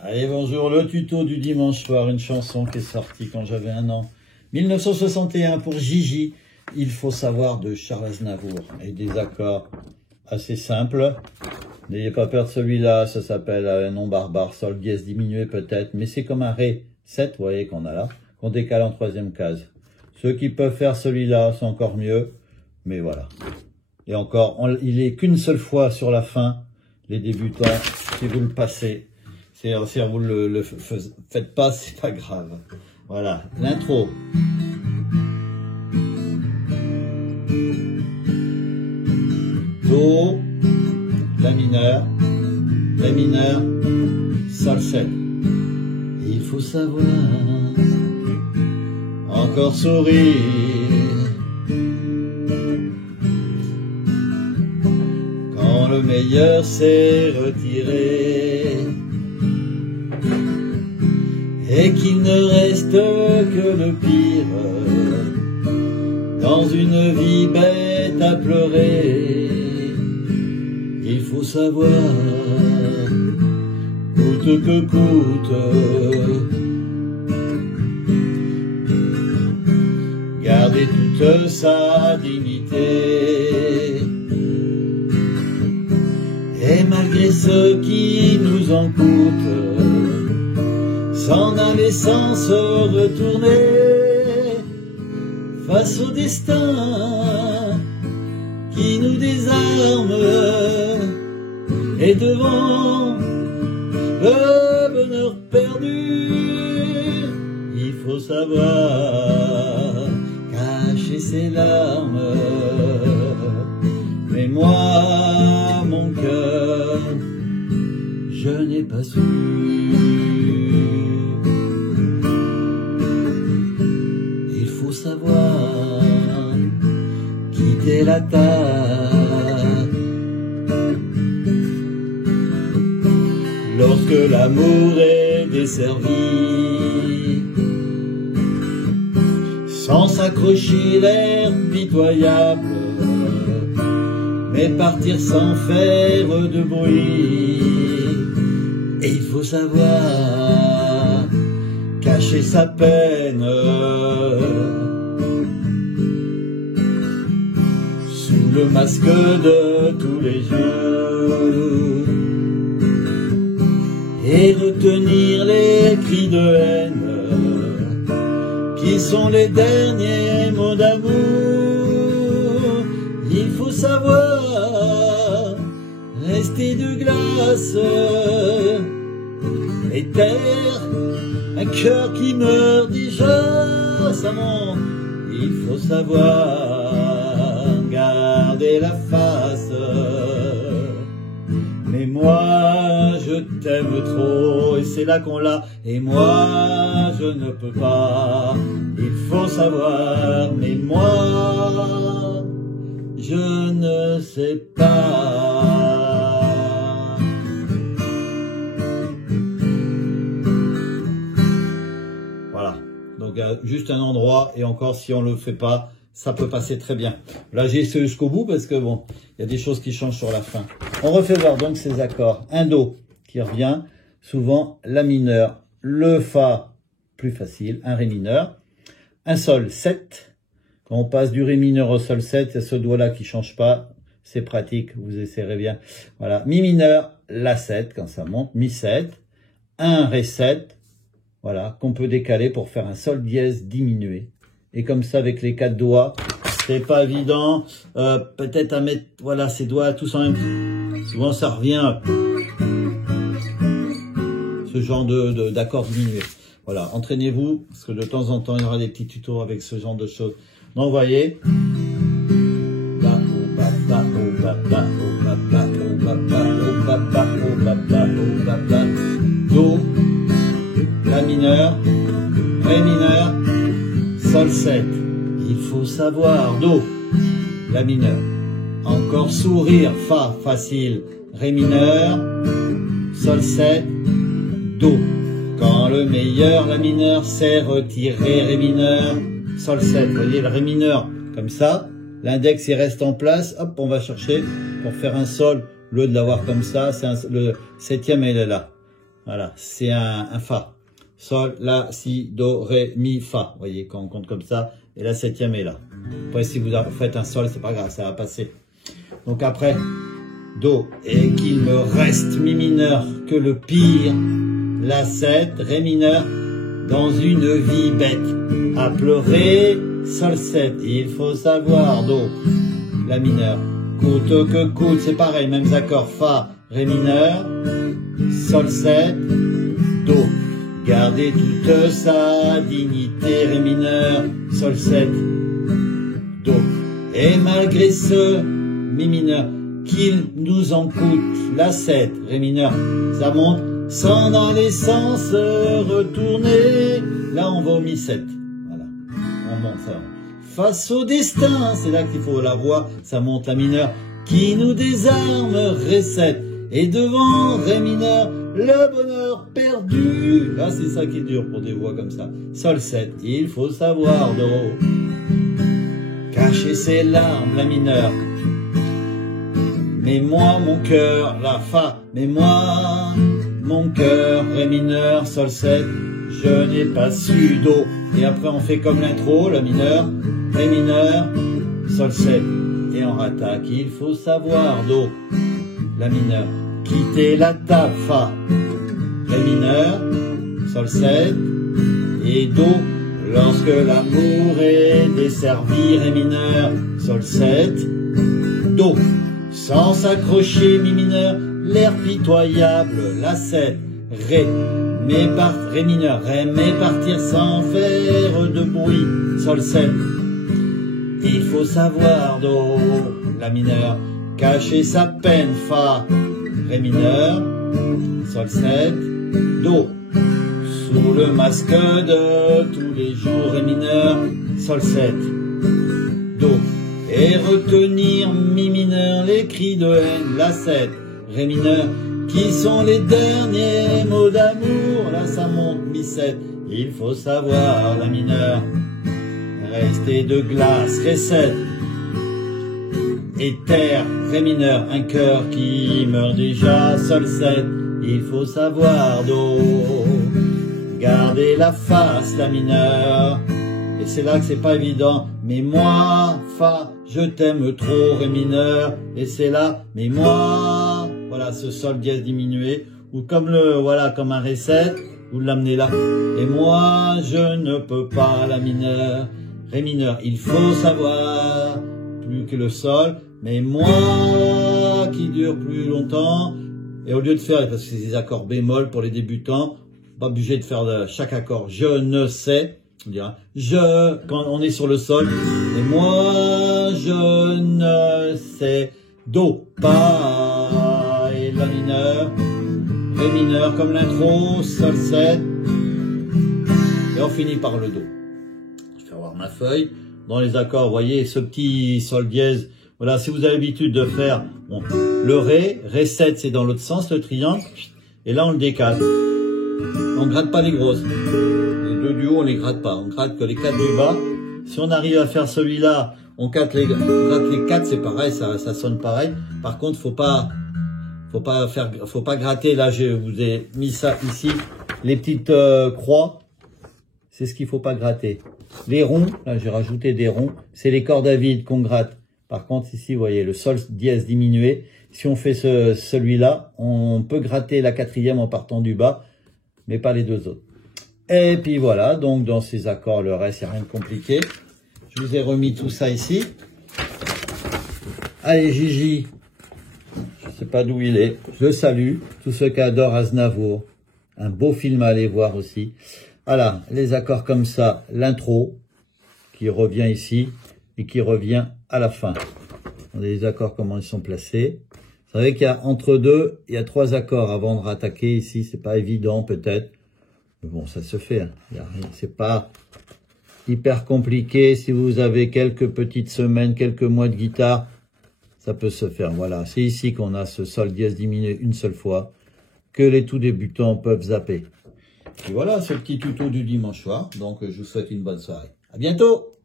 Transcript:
Allez, bonjour, le tuto du dimanche soir, une chanson qui est sortie quand j'avais 1 an. 1961 pour Gigi, il faut savoir de Charles Aznavour. Et des accords assez simples. N'ayez pas peur de celui-là, ça s'appelle un nom barbare, sol dièse diminué peut-être, mais c'est comme un Ré 7, vous voyez qu'on a là, qu'on décale en 3e case. Ceux qui peuvent faire celui-là, c'est encore mieux, mais voilà. Et encore, il est qu'une seule fois sur la fin, les débutants, si vous le passez. Si vous le faites pas, c'est pas grave. Voilà, l'intro. Do, La mineur, Ré mineur, Sol 7. Il faut savoir encore sourire quand le meilleur s'est retiré et qu'il ne reste que le pire dans une vie bête à pleurer. Il faut savoir, coûte que coûte, garder toute sa dignité. Et malgré ce qui nous en coûte, s'en aller sans se retourner face au destin qui nous désarme, et devant le bonheur perdu, il faut savoir cacher ses larmes. Mais moi, mon cœur, je n'ai pas su. Il faut savoir quitter la table lorsque l'amour est desservi, sans s'accrocher l'air pitoyable, mais partir sans faire de bruit. Et il faut savoir cacher sa peine sous le masque de tous les jours et retenir les cris de haine qui sont les derniers mots d'amour. Il faut savoir rester de glace et taire un cœur qui meurt déjà. Ça monte. Il faut savoir garder la face. Mais moi je t'aime trop, et c'est là qu'on l'a. Et moi je ne peux pas. Il faut savoir, mais moi je ne sais pas. Voilà, donc juste un endroit, et encore si on le fait pas, ça peut passer très bien. Là j'ai essayé jusqu'au bout parce que bon, il y a des choses qui changent sur la fin. On refait voir donc ces accords. Un Do qui revient, souvent La mineur, le Fa plus facile, un Ré mineur, un Sol 7. Quand on passe du Ré mineur au Sol 7, c'est ce doigt-là qui change pas. C'est pratique, vous essayerez bien. Voilà, Mi mineur, La 7 quand ça monte, Mi 7, un Ré 7, voilà, qu'on peut décaler pour faire un Sol dièse diminué. Et comme ça, avec les 4 doigts, c'est pas évident. Peut-être à mettre, voilà, ces doigts tous en même temps. Souvent, ça revient. Ce genre d'accords diminués. Voilà, entraînez-vous, parce que de temps en temps, il y aura des petits tutos avec ce genre de choses. Donc, vous voyez. Do, La mineur, Ré mineur, Sol 7. Il faut savoir, Do, La mineur. Encore sourire, Fa facile, Ré mineur, Sol 7, Do. Quand le meilleur, La mineur, s'est retiré, Ré mineur, Sol 7. Vous voyez le Ré mineur comme ça. L'index il reste en place. Hop, on va chercher pour faire un Sol. Au lieu de l'avoir comme ça, le 7e il est là. Voilà, c'est un Fa. Sol, La, Si, Do, Ré, Mi, Fa. Vous voyez, quand on compte comme ça, et la 7e est là. Après, si vous faites un Sol, c'est pas grave, ça va passer. Donc après, Do, et qu'il me reste Mi mineur que le pire, La 7, Ré mineur, dans une vie bête, à pleurer, Sol 7, il faut savoir, Do, La mineur, coûte que coûte, c'est pareil, mêmes accords, Fa, Ré mineur, Sol 7, Do, garder toute sa dignité, Ré mineur, Sol 7, Do, et malgré ce Mi mineur, qu'il nous en coûte, La 7, Ré mineur, ça monte, sans dans les sens retourner, là on va au Mi 7, voilà, on monte ça. Face au destin, c'est là qu'il faut la voix, ça monte La mineur, qui nous désarme, Ré 7, et devant Ré mineur, le bonheur perdu. Là c'est ça qui est dur pour des voix comme ça. Sol 7, il faut savoir, Do, cacher ses larmes, La mineur, mais moi mon cœur, La Fa, mais moi mon cœur, Ré mineur, Sol 7, je n'ai pas su, Do. Et après on fait comme l'intro, La mineur, Ré mineur, Sol 7, et on rattaque, il faut savoir, Do, La mineur, quitter la table, Fa, Ré mineur, Sol 7, et Do, lorsque l'amour est desservi, Ré mineur, Sol 7, Do, sans s'accrocher, Mi mineur, l'air pitoyable, La 7, Ré, Ré mineur, Ré, mais partir sans faire de bruit, Sol 7, il faut savoir, Do, La mineur, cacher sa peine, Fa, Ré mineur, Sol 7, Do, sous le masque de tous les jours, Ré mineur, Sol 7, Do, et retenir Mi mineur, les cris de haine, La 7, Ré mineur, qui sont les derniers mots d'amour, là ça monte, Mi 7, il faut savoir, La mineur, rester de glace, Ré 7, et terre, Ré mineur, un cœur qui meurt déjà, Sol 7, il faut savoir, Do, garder la face, La mineur, et c'est là que c'est pas évident, mais moi, Fa, je t'aime trop, Ré mineur, et c'est là, mais moi, voilà, ce Sol dièse diminué, ou comme voilà, comme un Ré 7, vous l'amenez là, et moi, je ne peux pas, La mineur, Ré mineur, il faut savoir, plus que le Sol, mais moi, qui dure plus longtemps, et au lieu de faire, parce que c'est des accords bémol pour les débutants, pas obligé de faire chaque accord, je ne sais, on dira, quand on est sur le Sol, et moi, je ne sais, Do, pas, et La mineur, Ré mineur, comme l'intro, Sol 7, et on finit par le Do. Je vais voir ma feuille, dans les accords, vous voyez, ce petit Sol dièse, voilà, si vous avez l'habitude de faire le Ré, Ré 7, c'est dans l'autre sens, le triangle, et là on le décale. On ne gratte pas les grosses. Les deux du haut, on les gratte pas. On gratte que les 4 du bas. Si on arrive à faire celui-là, on gratte les 4, c'est pareil, ça sonne pareil. Par contre, faut pas gratter. Là, je vous ai mis ça ici. Les petites croix, c'est ce qu'il faut pas gratter. Les ronds, là, j'ai rajouté des ronds. C'est les cordes à vide qu'on gratte. Par contre, ici, vous voyez, le Sol dièse diminué. Si on fait celui-là, on peut gratter la 4e en partant du bas, mais pas les deux autres. Et puis voilà, donc dans ces accords, le reste, il n'y a rien de compliqué. Je vous ai remis tout ça ici. Allez, Gigi, je ne sais pas d'où il est, je le salue. Tous ceux qui adorent Aznavour, un beau film à aller voir aussi. Voilà, les accords comme ça, l'intro, qui revient ici, et qui revient à la fin. On a les accords, comment ils sont placés. Vous savez qu'il y a entre deux, il y a 3 accords avant de rattaquer ici, c'est pas évident peut-être. Mais bon, ça se fait, hein. C'est pas hyper compliqué. Si vous avez quelques petites semaines, quelques mois de guitare, ça peut se faire. Voilà, c'est ici qu'on a ce Sol dièse diminué une seule fois, que les tout débutants peuvent zapper. Et voilà, ce petit tuto du dimanche soir. Donc, je vous souhaite une bonne soirée. À bientôt!